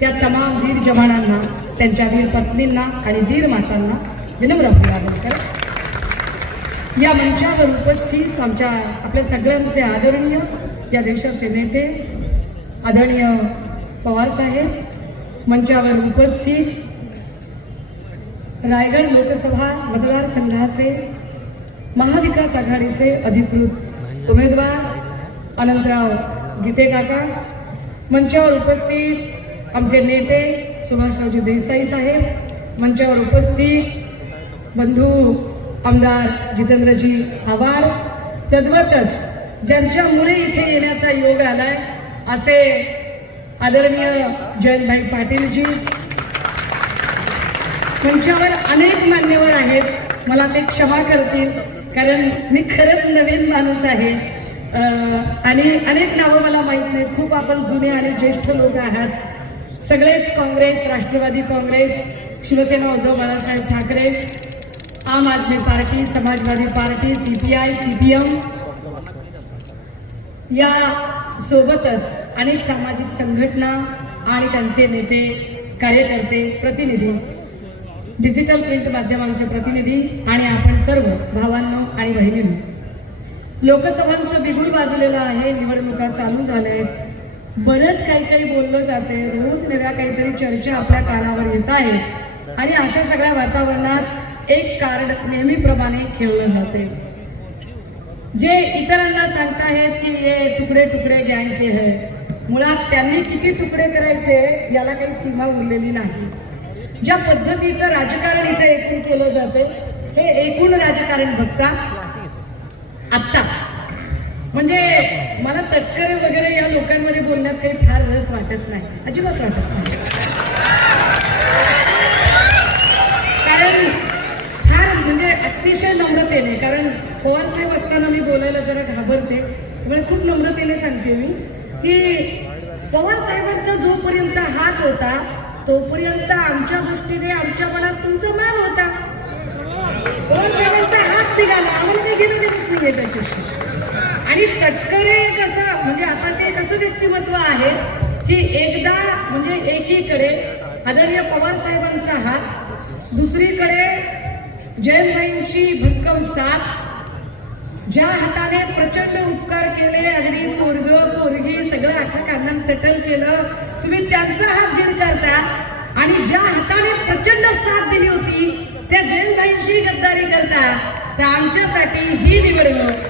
त्या तमाम वीर जवानांना त्यांच्या वीर पत्नींना आणि वीर मातांना विनम्र अभिवादन या मंचावर उपस्थित आमच्या आपल्या सगळ्यांचे आदरणीय या देशाचे नेते आदरणीय पवारसाहेब मंचावर उपस्थित रायगड लोकसभा मतदारसंघाचे महाविकास आघाडीचे अधिकृत उमेदवार अनंतराव गीते काका मंचावर उपस्थित आमचे नेते सुभाषरावजी देसाई साहेब मंचावर उपस्थित बंधू आमदार जितेंद्रजी आवार तद्वतच ज्यांच्यामुळे इथे येण्याचा योग आलाय असे आदरणीय जयंतभाई पाटीलजी. त्यांच्यावर अनेक मान्यवर आहेत मला ते क्षमा करतील कारण मी खरंच नवीन माणूस आहे. आणि अनेक नावं मला माहीत नाही खूप आपण जुने आणि ज्येष्ठ लोक आहात. सगळेच Congress Rashtrawadi Congress Shiv Sena Uddhav Balasaheb Thackeray Aam Aadmi Party Samajwadi Party C P I C P M या सोबतच अनेक सामाजिक संघटना आणि त्यांचे नेते कार्यकर्ते प्रतिनिधी डिजिटल प्रिंट माध्यमांचे प्रतिनिधी आणि आपण सर्व भावांनो आणि बहिणींनो. लोकसभांचं बिगुल वाजलेलं आहे निवडणुका चालू झाल्या आहेत बरंच काही काही बोललं जाते. रोज वेगळ्या काहीतरी चर्चा आपल्या कानावर येत आहे. आणि अशा सगळ्या वातावरणात एक कार्ड नेहमीप्रमाणे खेळलं जाते. जे इतरांना सांगताहेत की हे तुकडे तुकडे गँग के है. मुळात त्यांनी किती तुकडे करायचे याला काही सीमा उरलेली नाही. ज्या पद्धतीचं राजकारण इथे एकूण केलं जाते हे एकूण राजकारण बघता आत्ता. म्हणजे मला तटकरे वगैरे या लोकांमध्ये बोलण्यात काही फार रस वाटत नाही. अजिबात वाटत नाही. कारण फार म्हणजे अतिशय नम्रतेने कारण पवार साहेब असताना मी बोलायला जरा घाबरते. त्यामुळे खूप नम्रतेने सांगते मी की पवार साहेबांचा जोपर्यंत हात होता तोपर्यंत आमच्या गोष्टीने आमच्या मनात तुमचा मान होता. पवार साहेबांचा हात निघाला आम्हाला काही घेणं त्याच्याशी? आणि तटकरे कसं म्हणजे आता ते कसं व्यक्तिमत्व आहे की एकदा म्हणजे एकीकडे आदरणीय पवार साहेबांचा हात दुसरीकडे जयंतभाईंची भक्कम साथ ज्या हाताने प्रचंड उपकार केले अगदी पोरग पोरगी सगळं अख्खा सेटल केलं तुम्ही त्यांचा हात झीड करता. आणि ज्या हाताने प्रचंड साथ दिली होती त्या जयंतभाईंशी गद्दारी करता. तर आमच्यासाठी ही निवडणूक.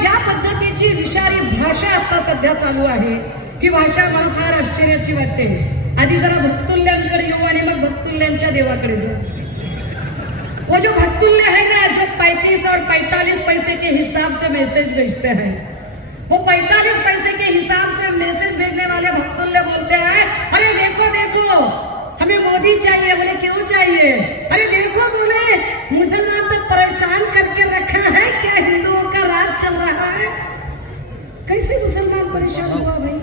ज्या पद्धतीची विषारी भाषा आता सध्या चालू आहे ही भाषा मला फार आश्चर्याची वाटते. आधी जरा भक्तुल्यांकडे येऊ आणि मग भक्तुल्यांच्या देवाकडे जाऊ. वो जो भक्तुल्य है ना जो पैंतीस और पैतालीस पैसे के हिसाब से मैसेज भेजते हैं। वो पैतालीस पैसे के हिसाब से मैसेज भेजने वाले भक्तुल्य बोलते हैं अरे देखो देखो हमें मोदी चाहिए बोले क्यों चाहिए? अरे देखो बोले मुसलमान तो परेशान करके रखा है क्या हिंदुओं का राज चल रहा है। कैसे मुसलमान परेशान हुआ भाई?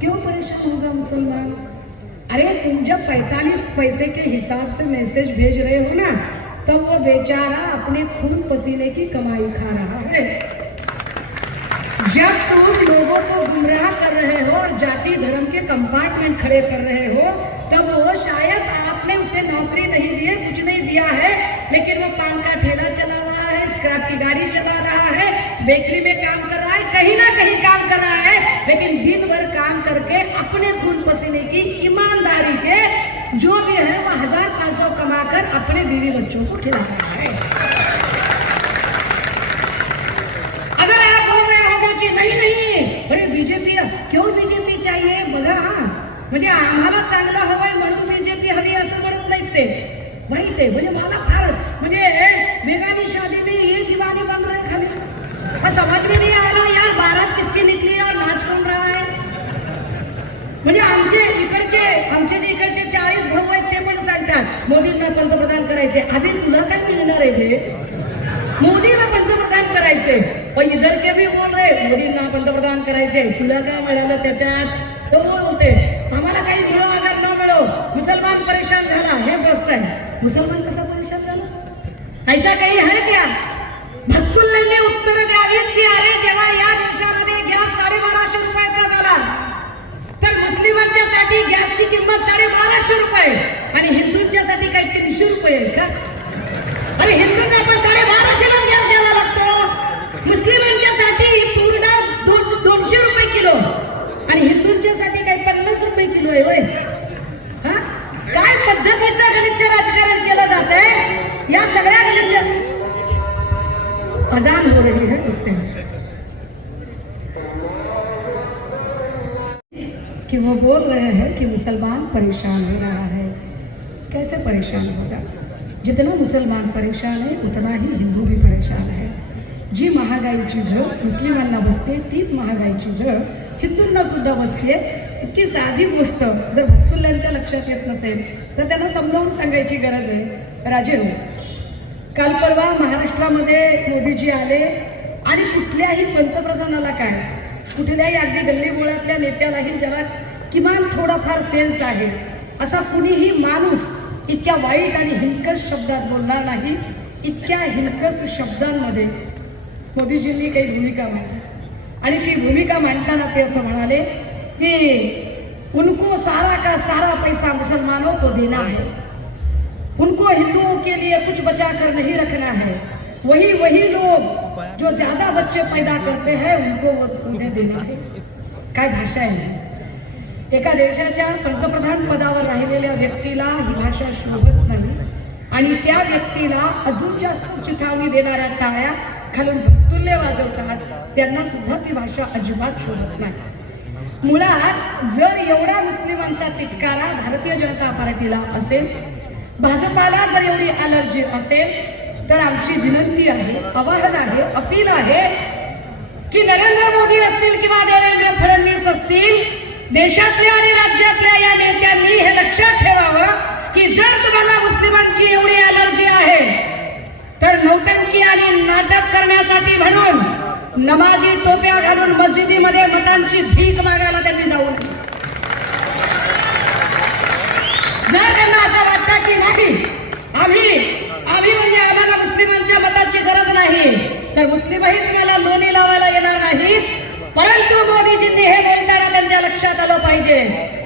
क्यों परेशान होगा मुसलमान? अरे तुम जब पैतालीस पैसे के हिसाब से मैसेज भेज रहे हो ना, तब वो बेचारा अपने खून पसीने की कमाई खा रहा है। जब तुम लोगों को गुमराह कर रहे हो और जाति धर्म के कंपार्टमेंट खड़े कर रहे हो, तब वो शायद आपने उसे नौकरी नहीं दी है कुछ नहीं दिया है, लेकिन वो पान का ठेला चला रहा है स्क्रैप की गाड़ी चला रहा है बेकरी में काम कर रहा है, कहीं ना कहीं काम कर रहा है, लेकिन दिन भर काम करके अपने खून पसीने की ईमानदारी के जो भी है, वह हज़ार पाँच सौ कमाकर अपने बीवी बच्चों को खिला रहा है। अगर आप बोल रहे होंगे कि नहीं नहीं। अरे, बीजेपी क्यों बीजेपी चाहिए? बघा हाँ मुझे हमारा चांगला हवा म्हणून बीजेपी हवी असं नहीं थे वही थे म्हणजे मला मोदींना पंतप्रधान करायचे. आधी तुला काय मिळणार आहे ते मोदीला पंतप्रधान करायचे. पण इधर के भी बोल रहे मोदींना पंतप्रधान करायचे. तुला काय मिळालं त्याच्यात? तो बोलते आम्हाला काही मिळो आधार न मिळो. मुसलमान परेशान झाला. हे प्रश्न आहे. मुसलमान कसा परेशान झाला? ऐसा काही आहे क्या? भक्कुल्लांनी उत्तर द्यावीत की अरे जेव्हा या देशामध्ये गॅस साडेबाराशे रुपयाचा झाला तर मुस्लिमांच्यासाठी गॅसची किंमत साडेबाराशे रुपये. तीनशे का? अरे हिंदूंना पण साडेबाराशे ला गॅस द्यावा लागतो. मुस्लिमांच्यासाठी पूर्ण दोनशे रुपये किलो. आणि हिंदूंच्यासाठी काही पन्नास रुपये किलो आहे होय. काय पद्धतीचं गलिच्छ राजकारण केलं जात आहे या सगळ्या गलिच्छ अजान हो रही है कि वो बोल रहे हैं कि मुसलमान परेशान है कैसे परेशान होगा जितना मुसलमान परेशान आहे उतना ही हिंदू भी परेशान आहे. जी महागाईची झळ मुस्लिमांना बसते तीच महागाईची झळ हिंदूंना सुद्धा बसते. इतकी साधी गोष्ट जर भक्तुल्यांच्या लक्षात येत नसेल तर त्यांना समजावून सांगायची गरज आहे. राजे हो काल परवा महाराष्ट्रामध्ये मोदीजी आले आणि कुठल्याही पंतप्रधानाला काय कुठल्याही अगदी गल्लीगोळातल्या नेत्यालाही ज्याला किमान थोडाफार सेन्स आहे. असा कुणीही माणूस इतक्या वाईट आणि शब्दात बोलणार नाही. इतक्या हिंकस शब्दांमध्ये मोदीजींनी काही भूमिका आणि ती भूमिका मांडताना ते असं की, उनको सारा का सारा पैसा मुसलमानों को देना है. उनको हिंदुओं के लिए कुछ बचा कर नहीं रखना है. वही वही लोग जो ज़्यादा बच्चे पैदा करते हैं, उनको वो उन्हें देना है. काय भाषा आहे एका देशाच्या पंतप्रधान पदावर राहिलेल्या व्यक्तीला ही भाषा शोभत नाही. आणि त्या व्यक्तीला अजून जास्त चिथावणी देणाऱ्या टाळ्या खालून भक्तुल्य वाजवतात त्यांना सुद्धा ती भाषा अजिबात शोभत नाही. मुळात जर एवढा मुस्लिमांचा तिटकारा भारतीय जनता पार्टीला असेल भाजपाला जर एवढी अलर्जी असेल तर आमची विनंती आहे आवाहन आहे अपील आहे की नरेंद्र मोदी असतील किंवा देवेंद्र फडणवीस असतील देशातल्या आणि राज्यातल्या या नेत्यांनी हे लक्षात ठेवावं की जर तुम्हाला मुस्लिमांची एवढी अलर्जी आहे तर नौटंकी आणि नाटक करण्यासाठी म्हणून नमाजी टोप्या घालून मस्जिदीमध्ये मतांची भीक मागायला त्यांनी जाऊ नये जर त्यांना असं वाटतं की नाही आम्ही आम्ही म्हणजे आम्हाला मुस्लिमांच्या मताची गरज नाही तर मुस्लिमही तुम्हाला लोणी लावायला येणार नाहीत परंतु मोदीजींनी हे बोलताना त्यांच्या लक्षात आलं पाहिजे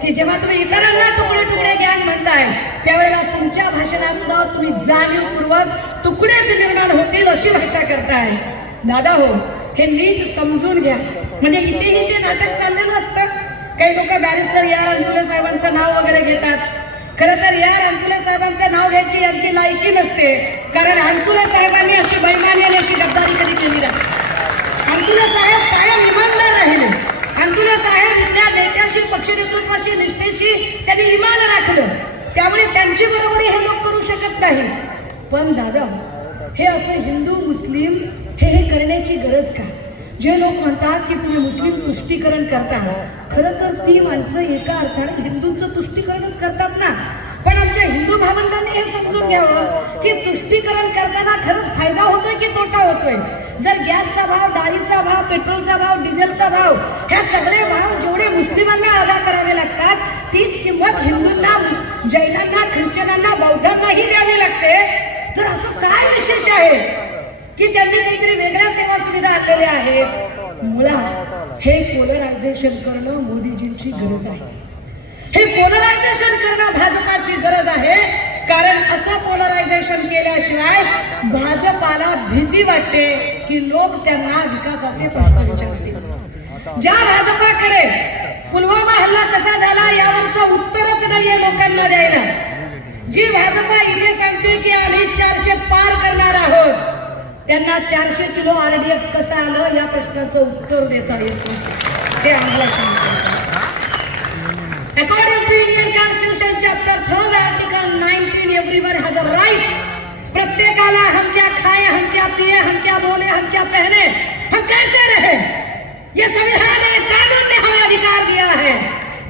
की जेव्हा तुम्ही इतरांना तुकडे तुकडे गँग म्हणताय त्यावेळेला तुमच्या भाषणातून तुम्ही जाणीवपूर्वक तुकडेच निर्माण होतील अशी भाषा करताय. दादा हो हे नीट समजून घ्या. म्हणजे इथेही ते नाटक चाललेलं असतं. काही लोक बॅरिस्टर या अंतुले साहेबांचं नाव वगैरे घेतात. खर तर या अंतुले साहेबांचं नाव घ्यायची यांची लायकी नसते. कारण अंतुले साहेबांनी अशी बैमानी आणि अशी गद्दारी कधी केली नाही. अंकुले साहेब कायम इमानदार राहिले. अंकुले साहेब त्या नेत्याशी पक्ष नेतृत्वाशी निष्ठेशी त्यांनी इमान राखलं. त्यामुळे त्यांची बरोबरी हे लोक शकत नाही. पण दादा हे असं हिंदू मुस्लिम हे हे करण्याची गरज का? जे लोक म्हणतात की तुम्ही मुस्लिम तुष्टीकरण करता खरं तर ती माणसं एका अर्थाने हिंदूंचं तुष्टीकरणच करतात ना? पण आमच्या हिंदू भावंडांनी हे समजून घ्यावं की तुष्टीकरण करताना खरंच फायदा होतोय की तोटा होतोय? जर गॅसचा भाव डाळीचा भाव पेट्रोलचा भाव डिझेलचा भाव ह्या सगळे भाव जेवढे मुस्लिमांना अदा करावे लागतात तीच किंमत हिंदूंना जैनांना ख्रिश्चनांना बौद्धांनाही द्यावी लागते. तर असं काय विशेष आहे? की त्यांनी काहीतरी वेगळ्या सेवा सुविधा आणलेल्या आहेत. मुळात हे पोलरायझेशन करणं मोदीजींची गरज आहे. हे पोलरायझेशन करणं भाजपाची गरज आहे. कारण असं पोलरायझेशन केल्याशिवाय भाजपाला भीती वाटते की लोक त्यांना विकासाचे प्रश्न विचारतील. ज्या भाजपाकडे पुलवामा हल्ला कसा झाला यावरचं उत्तरच नाहीये लोकांना द्यायला. जी भाजपा इथे सांगते की आम्ही चारशे पार करणार आहोत. त्यांना चारशे किलो आरडीएक्स कसं आलं या प्रश्नाचं उत्तर देता येत ते आम्हाला सांगतात. According to Indian Constitution, chapter 3, article 19, everyone has a right प्रत्येकाला हम क्या खाए हम क्या पिए हम क्या बोले हम क्या पहने. हम कैसे रहे? ये संविधान है अधिकार दिया है।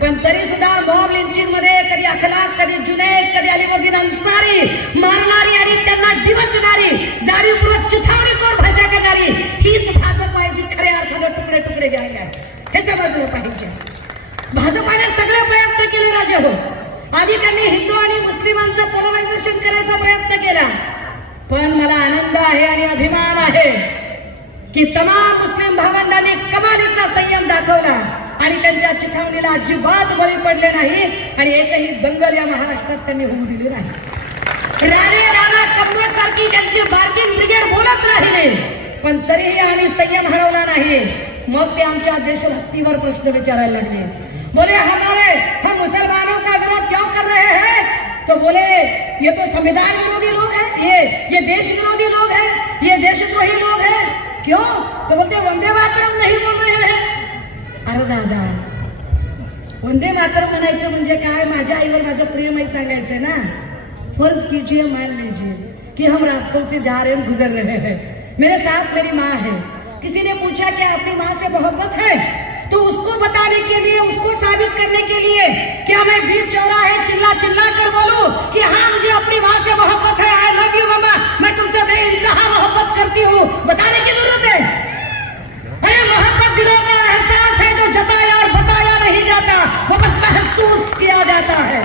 पण तरी सुद्धा मॉब लिंचिंगमध्ये कधी अखलाक कधी जुनैद कधी अलीमुद्दीन अंसारी मारणारी आणि त्यांना डिवचणारी जाणीवपूर्वक चिथावणीखोर भाषा करणारी हीच भाजप आहे जी खऱ्या अर्थाने तुकडे तुकडे घ्यायला आहे. हे समजलं पाहिजे. भाजपाने सगळे प्रयत्न केले राजे हो. आधी त्यांनी हिंदू आणि मुस्लिमांचं पोलरायझेशन करायचा प्रयत्न केला. पण मला आनंद आहे आणि अभिमान आहे की तमाम मुस्लिम भावंडांनी कमालीचा संयम दाखवला. आणि त्यांच्या चिथावणीला अजिबात बळी पडले नाही. आणि एकही दंगल या महाराष्ट्रात त्यांनी होऊ दिली नाही. राणे राणा कपूर सारखी त्यांची बार्गिंग ब्रिगेड बोलत राहिले. पण तरीही आम्ही संयम हरवला नाही. मग ते आमच्या देशभक्तीवर प्रश्न विचारायला लागले. बोले हमारे हम मुसलमानों का विरोध क्यों कर रहे हैं? तो बोले ये तो संविधान विरोधी लोग हैं ये ये देश विरोधी लोग हैं ये देशद्रोही लोग हैं। क्यों? तो बोलते वंदे मातरम नहीं बोल रहे हैं। अरे दादा. वंदे मातर म्हणायचं म्हणजे काय? माझ्या आईवर माझं प्रेम आहे सांगायचं ना. फर्ज कीजिए मान लीजिए. कि हम रास्तों से जा रहे हैं गुजर रहे हैं. मेरे साथ मेरी माँ है. किसी ने पूछा कि आपकी माँ से मोहब्बत है? तो उसको बताने के लिए उसको साबित करने के लिए क्या मैं भीड़ चौराहे चिल्ला चिल्ला कर बोलूं कि हाँ मुझे अपनी माँ से मोहब्बत है? आई लव यू मामा मैं तुमसे बेइंतहा मोहब्बत करती हूँ। बताने की जरूरत है? अरे मोहब्बत दिलों जाता वो बस महसूस किया जाता है।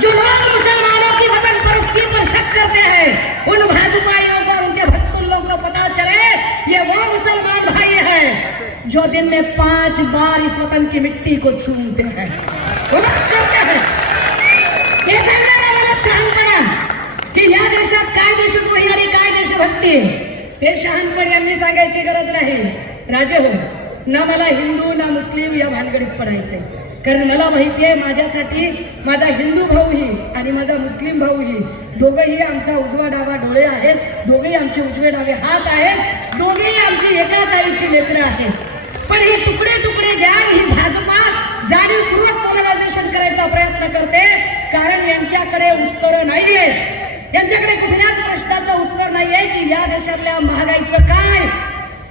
जो लोग मुसलमानों की वतन परस्ती पर शक करते हैं, उन भाजपाइयों को और उनके भक्तुल्लों को पता चले, ये वो मुसलमान भाई है, जो दिन में पाँच बार इस वतन की मिट्टी को छूते हैं। वो बात करते हैं। की गरज नाही राजे हो, ना मला हिंदू, ना मुस्लिम या भानगडीत पडायचंय कारण मला माहिती आहे माझ्यासाठी माझा हिंदू भाऊही आणि माझा मुस्लिम भाऊही दोघंही आमचा उजवा डावा डोळे आहेत. दोघेही आमचे उजवे डावे हात आहेत. दोघेही आमची एकाच आईची लेकरं आहेत. पण हे तुकडे तुकडे गँग ही भाजपा जाणीवपूर्वक पोलरायझेशन करायचा प्रयत्न करते. कारण यांच्याकडे उत्तर नाहीये. यांच्याकडे कुठल्याच प्रश्नाचं उत्तर नाहीये की या देशातल्या महागाईचं काय?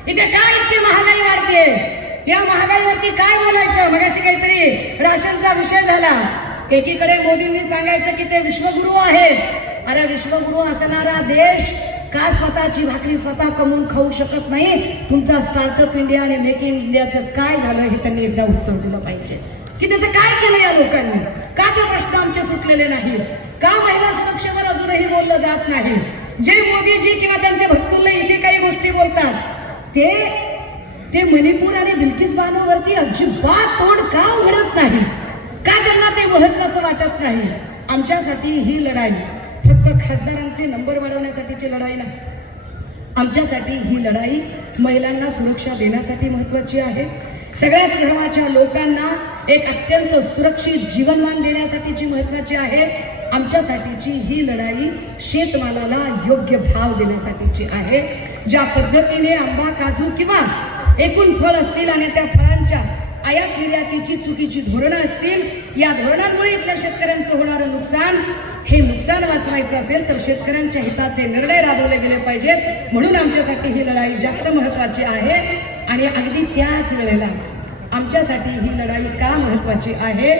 इथे काय इतकी महागाई वाढते? या महागाईवरती काय बोलायचं? मगाशी काहीतरी राशनचा विषय झाला. एकीकडे मोदींनी सांगायचं की ते विश्वगुरु आहेत. अरे विश्वगुरु असणारा देश का स्वतःची भाकरी स्वतः कमवून खाऊ शकत नाही? तुमचा स्टार्टअप इंडिया आणि मेक इन इंडियाचं काय झालं हे त्यांनी एकदा उत्तर दिलं पाहिजे. की त्याचं काय केलं या लोकांनी? का ते प्रश्न आमचे सुटलेले नाही का महिला सुरक्षेवर अजूनही बोललं जात नाही? जे मोदीजी किंवा त्यांचे भक्तुल्ले इथे काही गोष्टी बोलतात ते ते मणिपूर आणि बिल्किस बानूवरती अजिबात तोंड का उघडत नाही? का त्यांना ते महत्वाचं वाटत नाही? आमच्यासाठी ही लढाई फक्त खासदारांचे नंबर वाढवण्यासाठीची लढाई नाही. आमच्यासाठी ही लढाई महिलांना सुरक्षा देण्यासाठी महत्वाची आहे. सगळ्याच धर्माच्या लोकांना एक अत्यंत सुरक्षित जीवनमान देण्यासाठीची महत्वाची आहे. आमच्यासाठीची ही लढाई शेतमालाला योग्य भाव देण्यासाठीची आहे. ज्या पद्धतीने आंबा काजू किंवा एकूण फळ असतील आणि त्या फळांच्या आयात निर्यातीची चुकीची धोरणं असतील या धोरणांमुळे इथल्या शेतकऱ्यांचं होणारं नुकसान हे नुकसान वाचवायचं असेल तर शेतकऱ्यांच्या हिताचे निर्णय राबवले गेले पाहिजेत. म्हणून आमच्यासाठी ही लढाई जास्त महत्वाची आहे आणि अगदी त्याच वेळेला आमच्यासाठी ही लढाई का महत्वाची आहे?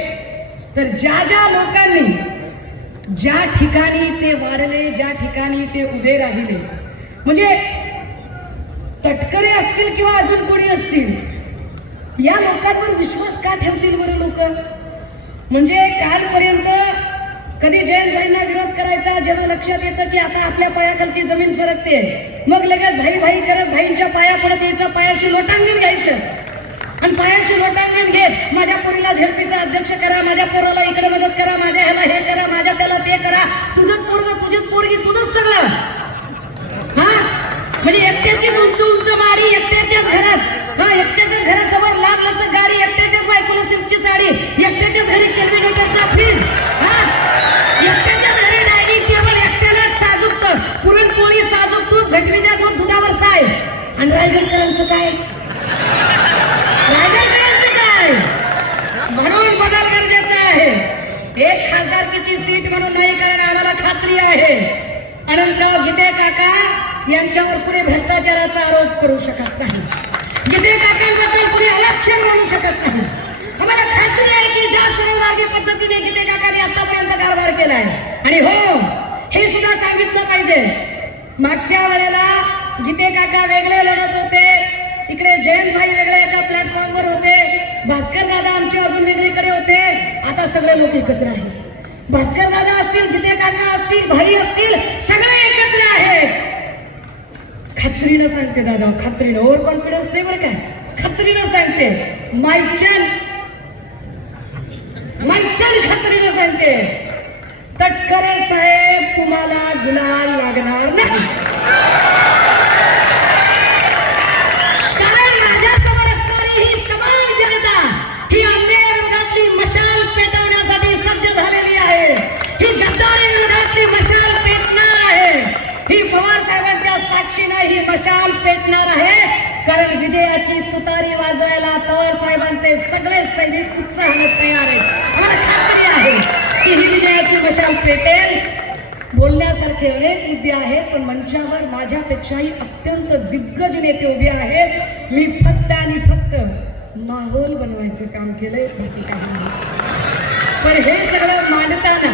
तर ज्या ज्या लोकांनी ज्या ठिकाणी ते वाढले ज्या ठिकाणी ते उभे राहिले म्हणजे तटकरे असतील किंवा अजून कोणी असतील या लोकांवर विश्वास का ठेवतील बरं लोक? म्हणजे कालपर्यंत कधी जयंतभाईंना विरोध करायचा जेव्हा लक्षात येतं की आता आपल्या पायाखालची जमीन सरकते मग लगेच भाई भाई करत भाईंच्या पाया पडत यायचं पायाशी लोटांगण घ्यायचं. आणि पायाशी लोटांगण घेत माझ्या पोरीला झेडपीचा अध्यक्ष करा माझ्या पोराला इकडे मदत करा माझ्या ह्याला हे करा माझ्या त्याला ते करा. तुझं पोरग तुझी पोरगी आहे. अनंतराव गीते काका यांच्यावर कुणी भ्रष्टाचाराचा आरोप करू शकत नाही. गीते काकांबद्दल कुणी अलक्षण म्हणू शकत नाही. आम्हाला खात्री आहे की ज्या सर्वमार्गी पद्धतीने गीते काकाने आतापर्यंत कारभार केलाय. आणि हो हे सुद्धा सांगितलं पाहिजे. मागच्या वेळेला गीते काका वेगळे लढत होते. तिकडे जयंत भाई वेगळे एका प्लॅटफॉर्मवर होते. भास्कर दादा आमचे अजून वेगळीकडे होते. आता सगळे लोक एकत्र आहेत. भास्कर दादा असतील गीते काका असतील भाई असतील सगळे एकत्र आहेत खात्रीनं सांगते दादा खात्रीनं. ओव्हर कॉन्फिडन्स नाही बरं काय खात्रीनं सांगते. मायचन मायचन खात्रीनं सांगते. तटकरे साहेब तुम्हाला गुलाल लागणार नाही. मशाल पेटणार आहे. कारण विजयाची तुतारी वाजवायला पवार साहेबांचे सगळे सैनिक उत्साहाने तयार आहेत. आम्हाला खात्री आहे की ही विजयाची मशाल पेटेल बोलण्यासारखे अनेक मुद्दे आहेत पण मंचावर माझ्यापेक्षाही अत्यंत दिग्गज नेते उभे आहेत. मी फक्त आणि फक्त माहोल बनवायचं काम केलंय बाकी काही पण हे सगळं मांडताना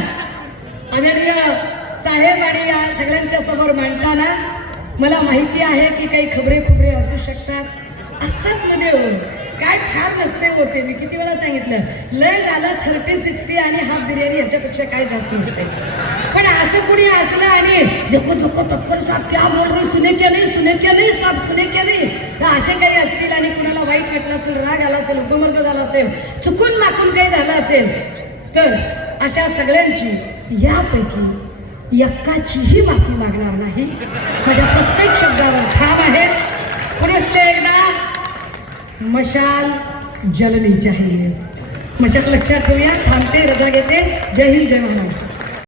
आदरणीय साहेब आणि या सगळ्यांच्या समोर मांडताना मला माहिती आहे की काही खबरे खुबरे असू शकतात. असतात मध्ये हो. काय फार नसते होते मी किती वेळा सांगितलं लय लाला थर्टी सिक्स्टी आणि हाफ बिर्याणी याच्यापेक्षा काय जास्त नसते. पण असं कुणी असलं आणि धको धको तप्पर साप क्या बोल रही सुने क्या नाही सुने क्या नाही साप सुने क्या नाही? तर असे काही असतील आणि कुणाला वाईट वाटलं असेल राग आला असेल उपमर्ग झाला असेल चुकून माकून काही झालं असेल तर अशा सगळ्यांची यापैकी एक्काचीही माफी मागणार नाही. माझ्या प्रत्येक शब्दावर ठाम आहे. पुनश्च एकदा मशाल जलनी जाहीर मशाल लक्षात ठेवूया थांबते रजा घेते. जय हिंद जय महाराष्ट्र